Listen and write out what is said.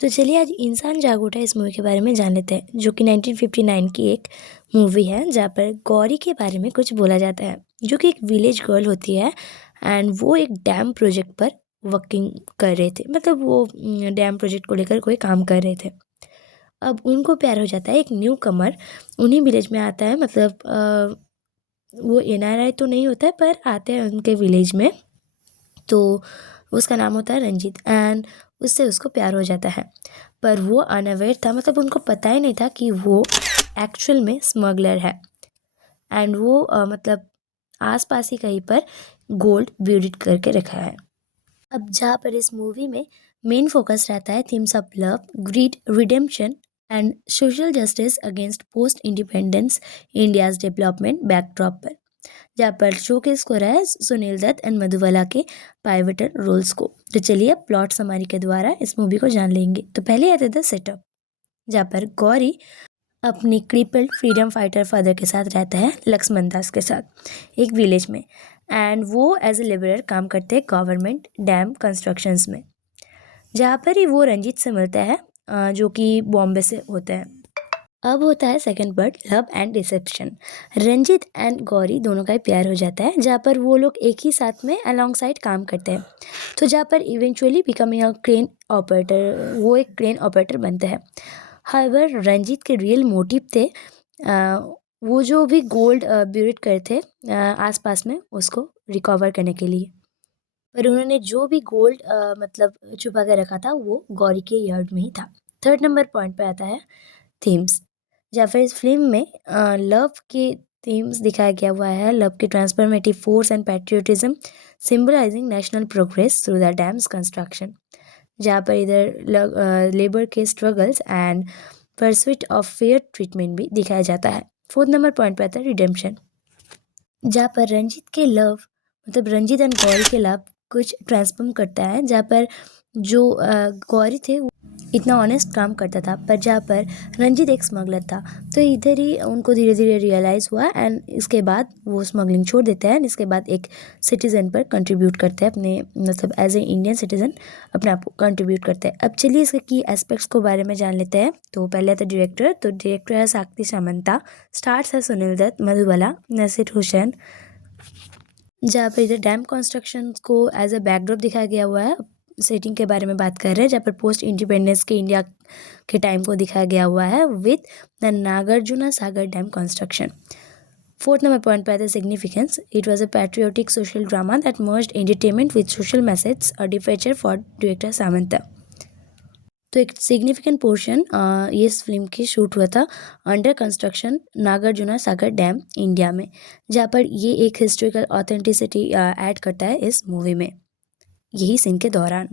तो चलिए आज इंसान जाग उठा इस मूवी के बारे में जान लेते हैं, जो कि 1959 की एक मूवी है, जहाँ पर गौरी के बारे में कुछ बोला जाता है, जो कि एक विलेज गर्ल होती है। एंड वो एक डैम प्रोजेक्ट पर वर्किंग कर रहे थे, मतलब वो डैम प्रोजेक्ट को लेकर कोई काम कर रहे थे। अब उनको प्यार हो जाता है एक न्यू कमर, उन्हीं विलेज में आता है, मतलब वो एनआरआई तो नहीं होता है पर आते हैं उनके विलेज में। तो उसका नाम होता है रंजीत, एंड उससे उसको प्यार हो जाता है। पर वो अनअवेयर था, मतलब उनको पता ही नहीं था कि वो एक्चुअल में स्मगलर है। एंड वो मतलब आसपास ही कहीं पर गोल्ड ब्यूरिड करके रखा है। अब जहाँ पर इस मूवी में मेन फोकस रहता है themes of love, greed, redemption and social justice against post independence India's development backdrop पर, जहाँ पर शोकेस हो रहा है सुनील दत्त एंड मधुबाला के पाइवटल रोल्स को। तो चलिए अब प्लॉट समरी के द्वारा इस मूवी को जान लेंगे। तो पहले आते थे सेटअप, जहाँ पर गौरी अपनी क्रिपल्ड फ्रीडम फाइटर फादर के साथ रहता है, लक्ष्मण दास के साथ, एक विलेज में। एंड वो एज ए लेबरर काम करते हैं गवर्नमेंट डैम कंस्ट्रक्शंस में, जहाँ पर ही वो रंजीत से मिलता है, जो कि बॉम्बे से होता है। अब होता है second part, love and deception. Ranjit and Gauri दोनों का ही प्यार हो जाता है, जहाँ पर वो लोग एक ही साथ में अलॉन्ग साइड काम करते हैं। तो जहाँ पर eventually becoming a crane operator, वो एक क्रेन ऑपरेटर बनते हैं। हाउएवर रंजीत के रियल मोटिव थे वो जो भी गोल्ड ब्यूरिड करे थे आसपास में, उसको रिकवर करने के लिए। पर उन्होंने जो भी गोल्ड मतलब छुपा के रखा था वो गौरी के यार्ड में ही था। थर्ड नंबर पॉइंट पे आता है थीम्स, या फिर इस फिल्म में लव के थीम्स दिखाया गया हुआ है, लव की transformative force and patriotism symbolising national progress through the dams construction, जहाँ पर इधर लेबर के struggles and pursuit of fair treatment भी दिखाया जाता है। फोर्थ नंबर पॉइंट पे आता है रिडेम्पशन, जहाँ पर रंजीत के लव, मतलब रंजीत एंड गौरी के लव कुछ ट्रांसफॉर्म करता है, जहाँ पर जो गौरी थे वो इतना ऑनेस्ट काम करता था, पर जहाँ पर रंजीत एक स्मगलर था। तो इधर ही उनको धीरे धीरे रियलाइज़ हुआ, एंड इसके बाद वो स्मगलिंग छोड़ देते हैं, एंड इसके बाद एक सिटीज़न पर कंट्रीब्यूट करते हैं अपने, मतलब एज ए इंडियन सिटीज़न अपने आप को कंट्रीब्यूट करते हैं। अब चलिए इसके की एस्पेक्ट्स को बारे में जान लेते हैं। तो पहले तो डायरेक्टर, तो डायरेक्टर है साक्ति सामंता, स्टार्स है सुनील दत्त, मधुबाला, नसीर हुसैन, जहाँ पर इधर डैम कंस्ट्रक्शन को एज अ बैकड्रॉप दिखाया गया हुआ है। सेटिंग के बारे में बात कर रहे हैं, जहाँ पर पोस्ट इंडिपेंडेंस के इंडिया के टाइम को दिखाया गया हुआ है with the Nagarjuna Sagar dam construction. Fourth number point पे आता है significance, it was a patriotic social drama that merged entertainment with social message, a डिफेचर फॉर डायरेक्टर सामंता। तो एक सिग्निफिकेंट पोर्शन ये इस फिल्म की शूट हुआ था under construction Nagarjuna Sagar dam India में, जहाँ पर ये एक हिस्टोरिकल ऑथेंटिसिटी ऐड करता है इस मूवी में, यही सीन के दौरान।